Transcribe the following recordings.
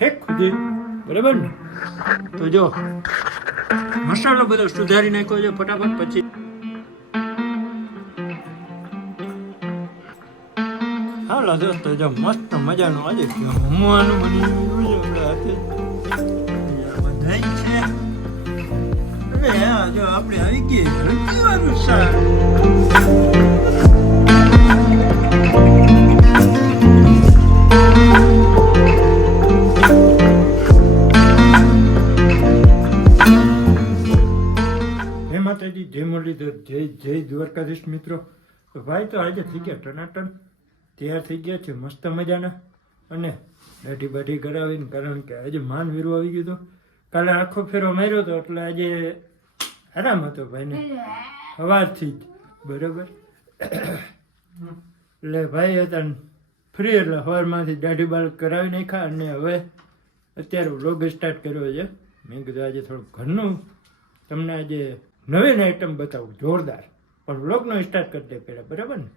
છેક સુધી બરાબર ને? તો જો, મસાલો બધો સુધારી નાખ્યો છે ફટાફટ પછી. હાલો દોસ્તો જો, મસ્ત મજાનું આજે જમવાનું બની ગયું છે. આપણે હાથે જો આપણે આવી ગયે રંગીવાનું શાક. માતાજી જય મુરલીધર, જય જય દ્વારકાધીશ મિત્રો. તો ભાઈ તો આજે થઈ ગયા ટનાટન, તૈયાર થઈ ગયા છે, મસ્ત મજાના. અને દાઢી બાઢી કરાવીને, કારણ કે આજે માન વીરો આવી ગયું હતું. કાલે આખો ફેરો માર્યો હતો, એટલે આજે આરામ હતો ભાઈને. સવારથી જ, બરાબર? એટલે ભાઈ હતા ફ્રી એટલે સવારમાંથી દાઢી બાળ કરાવી નાખ્યા, અને હવે અત્યારે વ્લોગ સ્ટાર્ટ કર્યો છે. મેં કીધું આજે થોડું ઘરનું, તમને આજે નવીન આઈટમ બતાવું, જોરદાર. પણ વ્લોગનો સ્ટાર્ટ કરી દે પહેલાં, બરાબર ને?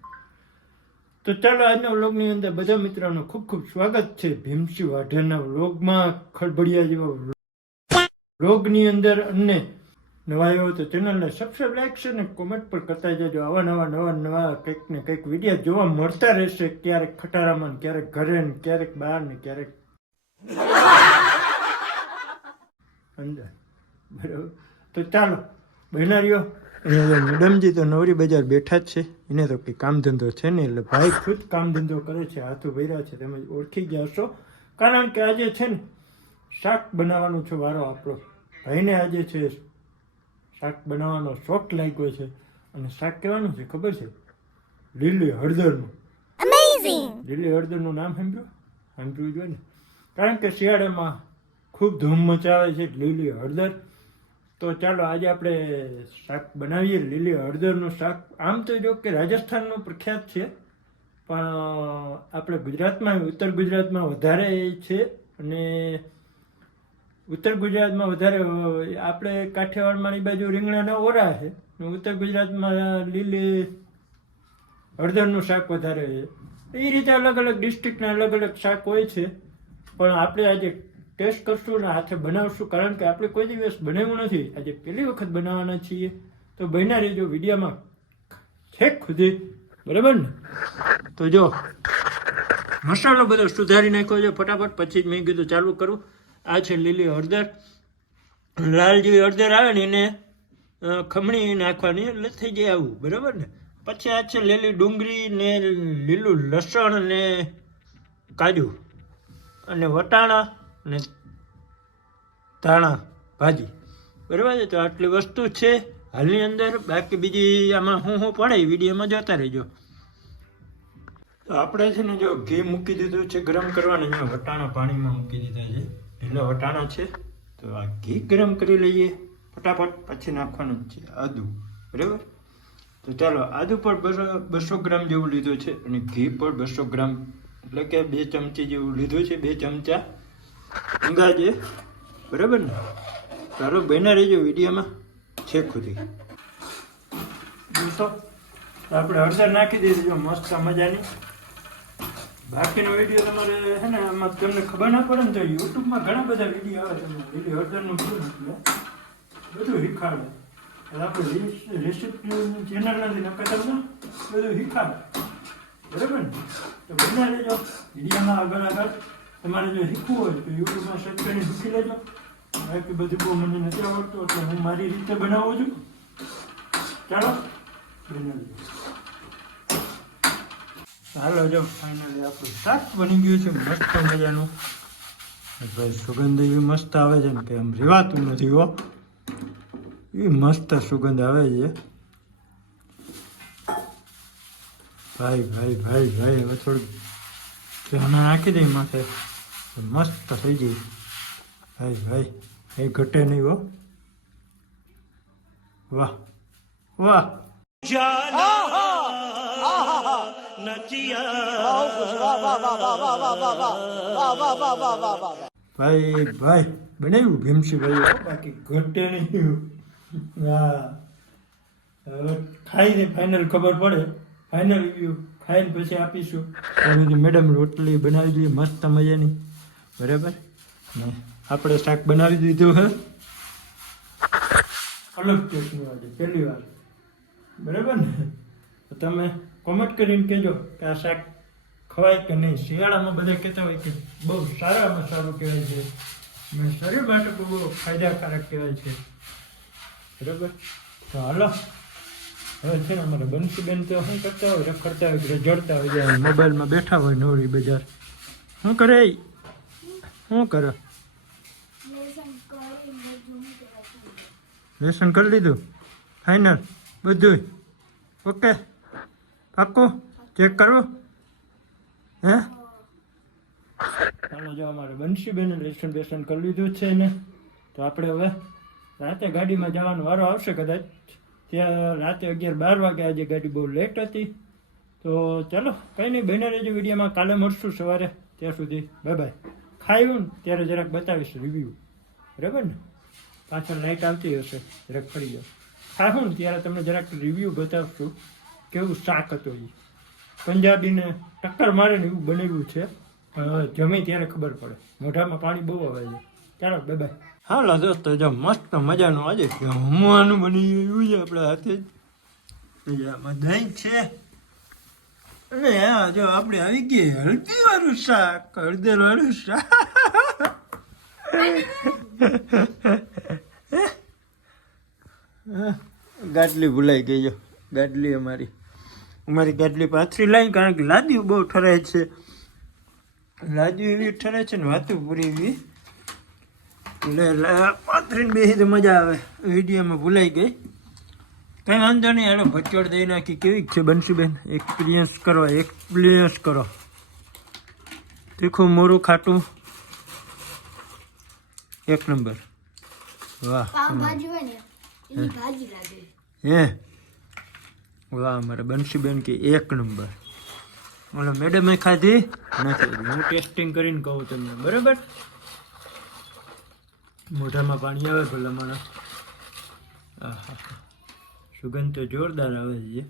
તો ચાલો આજના વ્લોગની અંદર બધા મિત્રોનું ખૂબ ખૂબ સ્વાગત છે ભીમસી વાઢેરના વ્લોગમાં ખળભળિયા જેવા વ્લોગની અંદર અને નવા આવ્યો તો ચેનલને સબસ્ક્રાઈબ લાઈક છે ને કોમેન્ટ પણ કરતા જજો. આવા નવા નવા નવા કંઈક ને કંઈક વીડિયો જોવા મળતા રહેશે. ક્યારેક ખટારામાં ક્યારેક ઘરે ને ક્યારેક બહાર ને ક્યારેક અંદર. બરાબર? તો ચાલો બહેનારીઓ અહીંયા તો મેડમજી તો નવરી બજાર બેઠા જ છે. એને તો કંઈ કામ ધંધો છે ને એટલે ભાઈ ખુદ કામ ધંધો કરે છે હાથો ભર્યા છે તમે ઓળખી ગયા છો કારણ કે આજે છે ને શાક બનાવવાનો છે વારો આપણો. ભાઈને આજે છે શાક બનાવવાનો શોખ લાગ્યો છે. અને શાક કહેવાનું છે ખબર છે? લીલી હળદરનું. લીલી હળદરનું નામ સાંભળ્યું? સમજવું જોઈએ ને? કારણ કે શિયાળામાં ખૂબ ધૂમ મચાવે છે લીલી હળદર. તો ચાલો આજે આપણે શાક બનાવીએ, લીલી હળદરનું શાક. આમ તો જો કે રાજસ્થાનનું પ્રખ્યાત છે, પણ આપણે ગુજરાતમાં ઉત્તર ગુજરાતમાં વધારે છે અને ઉત્તર ગુજરાતમાં વધારે આપણે કાઠિયાવાડમાં એ બાજુ રીંગણાના ઓરા છે ઉત્તર ગુજરાતમાં લીલી હળદરનું શાક વધારે છે. એ રીતે અલગ અલગ ડિસ્ટ્રિક્ટના અલગ અલગ શાક હોય છે, પણ આપણે આજે ટેસ્ટ કરશું અને હાથે બનાવશું. કારણ કે આપણે કોઈ દિવસ બનાવ્યું નથી. આજે પહેલી વખત બનાવવાના છીએ. તો બન્યા રહેજો વિડીયોમાં. છેક સુધી. બરાબર ને? તો જો, મસાલો બધો સુધારી નાખ્યો છે. ફટાફટ પછી જ મેં કીધું ચાલુ કરું. આ છે લીલી હળદર. લાલ જેવી હળદર આવે ને એને ખમણી નાખવાની. એટલે થઈ જાય આવું. બરાબર ને? પછી આ છે લીલી ડુંગળી ને લીલું લસણ ને કાજુ અને વટાણા. ને ધાણા, ભાજી. બરાબર છે તો આટલી વસ્તુ છે. હાલની અંદર બાકી બીજી આમાં હું હું પડે વિડીયોમાં જોતા રહેજો. તો આપણે છે ને જો ઘી મૂકી દીધું છે ગરમ કરવાનું. જો વટાણા પાણીમાં મૂકી દીધા છે. લીલા વટાણા છે. તો આ ઘી ગરમ કરી લઈએ. ફટાફટ પછી નાખવાનું છે આદુ. બરાબર? તો ચાલો, આદુ પણ બસો ગ્રામ જેવું લીધું છે અને ઘી પણ બસો ગ્રામ, એટલે કે બે ચમચી જેવું લીધું છે, બે ચમચા. અંદાજે બરાબર ને? ચાલો બહેના રહેજો વિડીયોમાં. છે ખુદી તો આપણે હળદર નાખી જો મસ્ત મજાની. બાકીનો વીડિયો તમારે છે ને, આમાં તમને ખબર ના પડે ને તો યુટ્યુબમાં ઘણા બધા વીડિયો આવે તમને વીડિયો હળદરનું બધું એટલે બધું શીખાડે. એટલે આપણે રેસીપી ચેનલ નથી નક્કી તમને બધું શીખાડે. બરાબર ને? તો બન્યા લેજો વિડીયોમાં આગળ આગળ. તમારે જો શીખવું હોય તો યુટ્યુબમાં સર્ચ કરીને શીખી લેજો. બાકી બધું બહુ મને નથી આવડતું, એટલે હું મારી રીતે બનાવું છું. ચાલો, બનાવી ચાલો જો ફાઇનલી આપણું શાક બની ગયું છે. મસ્ત મજાનું. ભાઈ સુગંધ એવી મસ્ત આવે છે ને કે આમ રેવાતું નથી, હો. એવી મસ્ત સુગંધ આવે છે. ભાઈ ભાઈ ભાઈ ભાઈ, હવે થોડું ચાના નાખી દઈ માથે. મસ્ત થઈ ગઈ ભાઈ ભાઈ એ ઘટે નહીં હો. વાહ વાહ. ભાઈ ભાઈ બનાવ્યું ભીમસી ભાઈ બાકી ઘટે નહીં હા. ખાઈને ફાઇનલ ખબર પડે. ફાઇનલ રિવ્યુ ખાઈને પછી આપીશું. મેડમ રોટલી બનાવી દઈએ મસ્ત મજાની. બરાબર? ને આપણે શાક બનાવી દીધું, હે? અલગ ટેસ્ટનું આજે પહેલી વાર. બરાબર ને? તમે કોમેન્ટ કરીને કહેજો કે આ શાક ખવાય કે નહીં. શિયાળામાં બધા કહેતા હોય કે બહુ સારામાં સારું કહેવાય છે. અને શરીર માટે બહુ ફાયદાકારક કહેવાય છે. બરાબર? તો હાલો. હવે છે ને અમારે બંસીબેન તો શું કરતા હોય? રખડતા હોય રજડતા હોય જાય મોબાઈલમાં બેઠા હોય નવરી બજાર. શું કરે? શું કરો? લેસન કરી લીધું. ફાઇનલ બધું ઓકે પાક્કું? ચેક કરો હે? ચાલો જો અમારે બંશીબેને લેસન બેસન કરી લીધું છે ને તો આપણે હવે રાતે ગાડીમાં જવાનો વારો આવશે કદાચ. ત્યાં રાતે અગિયાર બાર વાગે આજે ગાડી બહુ લેટ હતી. તો ચાલો, કંઈ નહીં, બને રહેજો વિડીયોમાં. કાલે મળશું સવારે. ત્યાં સુધી. બાય બાય ખાયું ને ત્યારે જરાક બતાવીશ રિવ્યૂ બરાબર ને? પાછળ લાઇટ આવતી હશે, જરાક ફરી જાઓ. ખાવું ને ત્યારે તમને જરાક રિવ્યૂ બતાવશું કેવું શાક હતું એ પંજાબીને ટક્કર મારે ને એવું બનાવ્યું છે. જમી ત્યારે ખબર પડે. મોઢામાં પાણી બહુ આવે છે. ચાલો બાય બાય હાલો, દોસ્તો, જો મસ્ત મજાનું આજે જમવાનું બની ગયું છે આપણે હાથે જ. દહીં છે. અને આ જો આપણે આવી ગઈ હળદી વાળું શાક હળદર વાળું શાક. ગાડલી ભૂલાઈ ગઈ જો ગાડલી અમારી. અમારી ગાડલી પાથરી લાવી કારણ કે લાદ્યું બહુ ઠરાય છે. લાદ્યું એવી ઠરે છે ને વાતું પૂરી એવી. એટલે પાથરીને બેસી તો મજા આવે. વિડીયોમાં ભૂલાઈ ગઈ. કંઈ વાંધો નહીં હેલો ભચોડ દઈ નાખી. કેવી છે બંસીબેન? એક્સપિરિયન્સ કરો એક્સપિરિયન્સ કરો. તીખું મોરું ખાટું. એક નંબર. વાહ હે. વાહ મારે બંસીબેન કે એક નંબર. ઓલો મેડમે ખાધી? નથી હું ટેસ્ટિંગ કરીને કહું તમને બરાબર? મોઢામાં પાણી આવે ભલે મને આહા સુગંધ તો જોરદાર આવે છે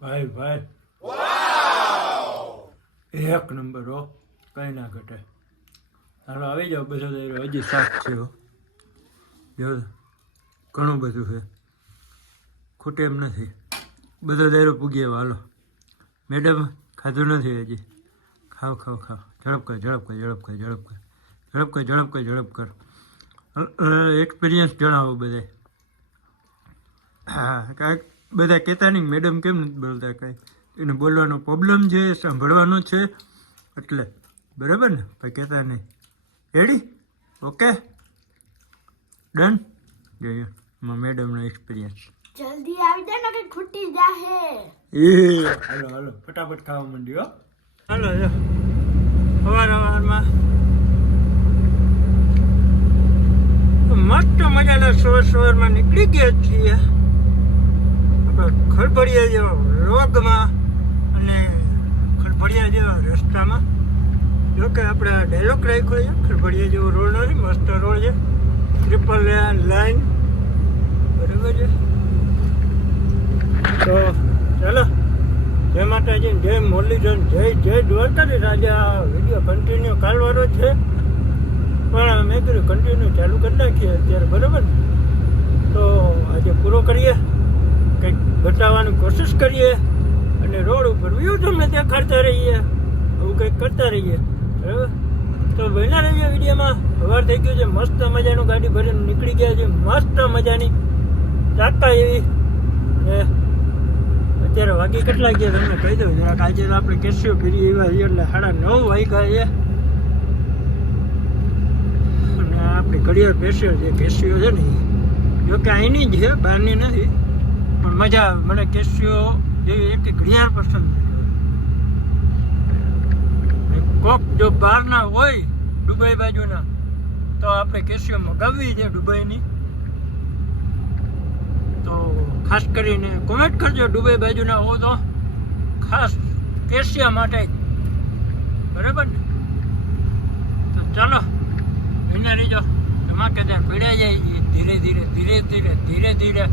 ભાઈ ભાઈ એક નંબર હો કઈ ના ઘટે હાલો આવી જાઓ દઈ હજી સાફ છે જો ઘણું બધું છે ખૂટે એમ નથી બધો દાયરો પૂગ્યો વાલો મેડમ, ખાધું નથી હજી. ખાવ ખાવ ખાવ ઝડપ કર ઝડપ કર ઝડપ કર ઝડપ કર. ઝડપ કર ઝડપ કર ઝડપ કર. એક્સપિરિયન્સ જણાવો બધે. હા, કાંઈક બધા કહેતા નહીં, મેડમ કેમ નથી બોલતા કાંઈ? એને બોલવાનો પ્રોબ્લેમ છે, સાંભળવાનો છે. એટલે, બરાબર ને? ભાઈ કહેતા નહીં. રેડી ઓકે ડન જોઈએ મેડમનો એક્સપિરિયન્સ જલ્દી આવી જાય ને કે ખૂટી જાહે. એ હાલો હાલો ફટાફટ ખાવા માંડ્યો હાલો જો. સવાર સવારમાં મસ્ત મજાના સવાર સવારમાં નીકળી ગયા છીએ. આપણે ખડભડિયા જેવો રોગમાં અને ખડભડિયા જેવા રસ્તામાં. જો કે આપણે આ ડાયલોગ રાખ્યો છે ખડભડિયા જેવો રોડ નથી મસ્ત રોડ છે. ટ્રિપલ લાઈન બરાબર છે? તો ચાલો. જય માતાજી જય મુરલીધર જય જય દ્વારકાધીશ. આજે આ વીડિયો કન્ટિન્યુ કાલવાનો છે. પણ મેં કીધું કન્ટિન્યુ ચાલુ કરી નાખીએ અત્યારે, બરાબર? તો આજે પૂરો કરીએ. કંઈક બતાવવાની કોશિશ કરીએ અને રોડ ઉપર વ્યૂ તમને દેખાડતા રહીએ. એવું કંઈક કરતા રહીએ. બરાબર? તો બન્યા રહીએ વિડીયોમાં. સવાર થઈ ગયું છે. મસ્ત મજાનું ગાડી ભરીને નીકળી ગયા છે. મસ્ત મજાની ચાકા એવી. ને અત્યારે વાગી કેટલા ગયા તમને કહી દઉં, જરાક આજે તો આપણે કેસીઓ ફેરી એવા છીએ એટલે સાડા નવ વાગ્યા છે. અને આપણે ઘડિયાળ પેશિયો છે કેસીઓ છે ને જોકે અહીંની જ છે બહારની નથી. પણ મજા આવે. મને કેસીઓ એવી એક ઘડિયાળ પસંદ છે. કોક જો બહારના હોય, દુબઈ બાજુના, તો આપણે કેસીઓ મગાવવી છે દુબઈની. ખાસ કરીને કોમેન્ટ કરજો દુબઈ બાજુના હો તો. ખાસ એશિયા માટે. બરાબર ને? તો ચાલો, એને રહીજો ધમાકેદાર પીડાઈ જાય ધીરે ધીરે ધીરે ધીરે ધીરે ધીરે